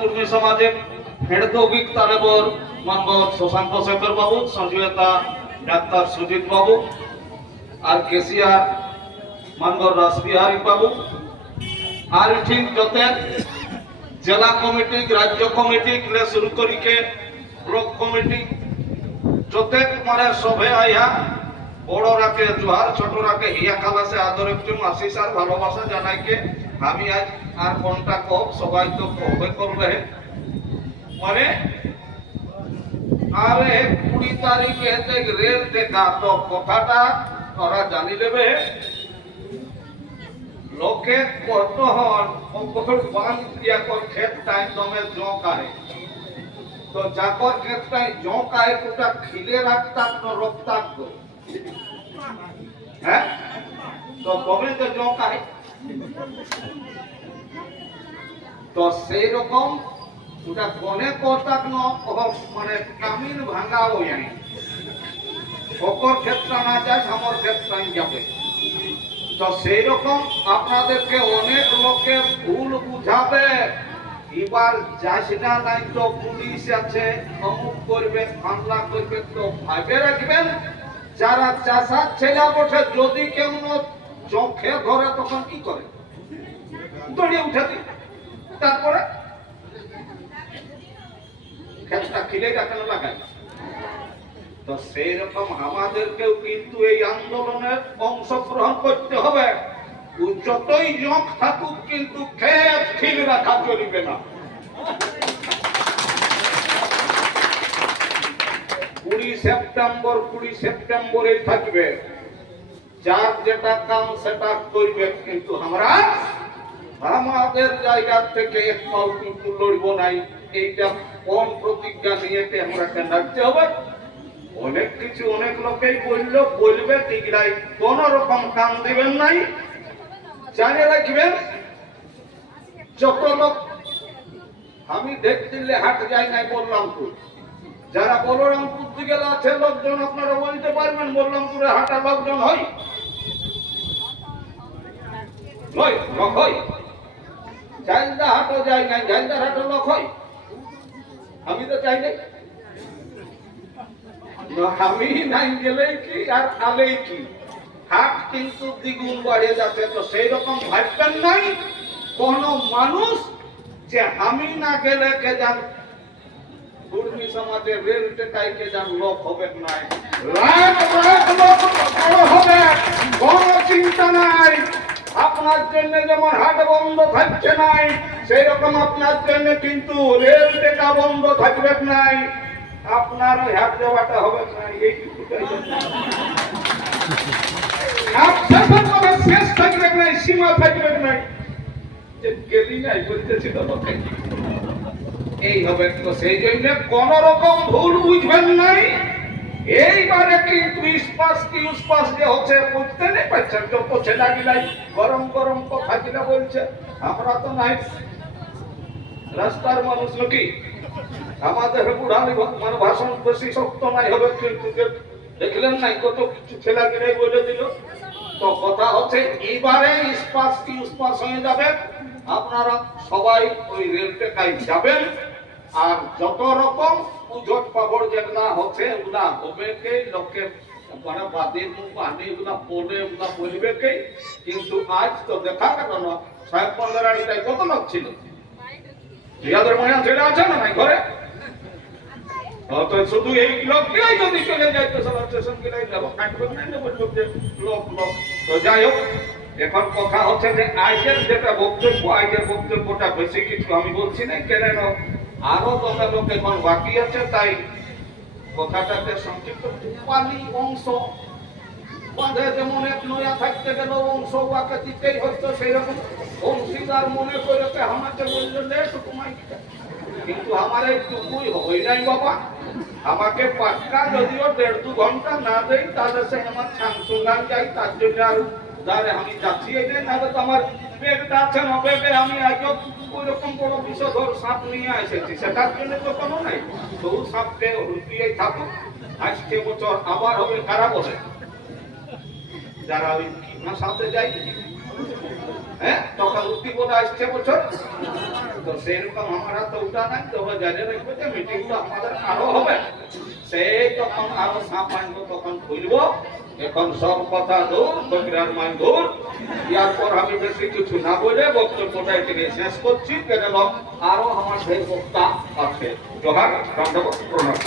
কুর্মী সমাজের হেডদৌগিক তালেবর মানবর শশাঙ্ক শেখর বাবু সঞ্জয়তা ডাক্তার সুজিত বাবু আর কেসিয়ার মানবর রাসবিহারী বাবু আর ঠিক যতে জেলা কমিটি, রাজ্য কমিটি লে শুরু করিকে ব্লক কমিটি যতেক মানে সবে আইয়া বড় বড়রাকে জোহার ছোটরাকে হিয়া খালাসে আদর একটু আশিস আর ভালোবাসা জানাইকে, আমি আজ আর কোনটা কব সবাই তো কবে করবে। মানে আরে কুড়ি তারিখে রেল দেখা, তো কথাটা ওরা জানি নেবে। লোকে কত হন অকর বান দিয়া কর ক্ষেত দমে জোক আহে। তো যাকর ক্ষেত টাই জোক আহে কোটা খিলে রাখতাম তো রক্তাক তো হ্যাঁ? তো তবে তো জোক আহে। তো সেই রকম ওটা কোনে কতাক ন মানে কামিন ভাঙা যায় অকর ক্ষেত্রে না যায় আমার ক্ষেত্রে যাবে। তো সেই রকম আপনাদেরকে অনেক লোকে ভুল বুঝাবে। এবার যাস না নাই তো পুলিশ আছে, অমুক করবে, হামলা করবে, তো ভাবে রাখবেন। যারা চাষার ছেলে বসে, যদি কেউ চোখে ধরে, তখন কি করে? দড়িয়ে উঠে দিই তারপরে? ক্ষেতটা খিলে কেন লাগায়। তো সেই আমাদেরকেও কিন্তু এই আন্দোলনের অংশগ্রহণ করতে হবে। যতই জঁক থাকুক কিন্তু ক্ষেত খিল রাখা চলিবে না। কুড়ি সেপ্টেম্বর, কুড়ি সেপ্টেম্বরে থাকবে। যার যেটা কাম, সেটা করবে কিন্তু আমরা আমাদের জায়গা থেকে এক পাও কিন্তু লড়ব নাই। এইটা কোন প্রতিজ্ঞা নিয়ে আমরা রাখতে হবে? অনেক কিছু অনেক লোকেই বলল, বলবে টিকরাই কোন রকম কাম দিবেন নাই। জানে রাখবেন, যত লোক, আমি দেখতে হাট যাই নাই বললামপুর। যারা বলরামপুর দিকে আছে, লোকজন আপনারা বলতে পারবেন, বলরামপুরে হাটা লোকজন হয়। লোক হয়। ঝালদা হাটও যায় নাই ঝালদার হাটও লোক হয়। আমি তো চাই নাই। আমি নাই গেলেই কি, আর আলেই কি? হাট কিন্তু দ্বিগুণ বাড়ে যাচ্ছে তো সেই রকম ভাববেন নাই? কোন মানুষ যে আমি না গেলে কে যান কুর্মী সমাজে রেল টেকাই কে যান লোক হবে নাই। লাখ লাখ লোক বড় হবে কোন চিন্তা নাই আপনার জন্য যেমন হাট বন্ধ থাকছে নাই সেই রকম আপনার জন্য কিন্তু রেল টেকা বন্ধ থাকবে নাই। আপনার ওই হাত দেওয়াটা হবে না শেষ নাই সীমা নাই যে বলতেছি এই হবে তো, সেই জন্য কোন রকম ভুল বুঝবেন নাই। এইবারে কিন্তু ইস্পাস কি উস্পাস যে হচ্ছে, বুঝতে নেই পারছেন যত ছেলা গিলাই গরম গরম কথা গিলা বলছে, আমরা তো নাই। রাস্তার মানুষ নাকি আমাদের বুড়ানি মানে ভাষণ বেশি শক্ত নাই হবে, কিন্তু দেখলেন নাই কত কিছু ছেলা গিলাই বলে দিল। তো কথা হচ্ছে, এইবারে ইস্পাস কি উস্পাস হয়ে যাবে? আপনারা সবাই ওই রেল টেকায় যাবেন। আর যত রকম পুজোট পাবড় যেগুলা হচ্ছে ওগুলা হবে কে লোকে মানে বাদে ওগুলা বলে ওগুলা কিন্তু আজ তো দেখা গেল না, সাহেব কত লোক ছিল? আছে না নাই ঘরে? শুধু এই যদি চলে যায়, তো সব স্টেশন লোক লোক তো যাই হোক, এখন কথা হচ্ছে যে আজকের যেটা বক্তব্য আজকের বক্তব্যটা বেশি কিছু আমি বলছি না, কেন আরও লোক এখন বাকি আছে, তাই কথাটাকে সংক্ষিপ্ত। পালি অংশ। বাঁধে যেমন এক নয়া থাকতে গেল অংশ ওয়াকে দিতেই হতো সেই রকম অংশীদার মনে করে আমাকে বলল লে কিন্তু আমার এই টুকুই হই নাই বাবা। আমাকে পাক্কা যদিও দেড় দু ঘণ্টা না দেয় তাহলে সে আমার ছাংসুঙ্গান যাই, তার জন্য আর দাঁড়ে আমি যাচ্ছি দিন নাহলে তো আমার বেগটা আছে না বেগে আমি আজও ওই রকম বড় বিষধর সাপ নিয়ে এসেছি। সেটার জন্য তো কোনো নাই। তো সাপকে রুপিয়ে থাকুক, আজকে বছর আবার হবে কারা বলে? যারা ওই ভাষাতে যায় হ্যাঁ তখন উদ্দীপনা আসছে বছর। তো সেরকম আমরা তো ওটা নাই তবে জানে রাখব যে মিটিংটা আমাদের আরও হবে। সেই তখন আরও সামান্য তখন খুলবো। এখন সব কথা দূর বকরার মান দূর। ইয়ারপর আমি বেশি কিছু না বলে বক্তব্যটা এখানে শেষ করছি। কেন আরও আমার সেই বক্তা আছে। জোহার প্রণাম।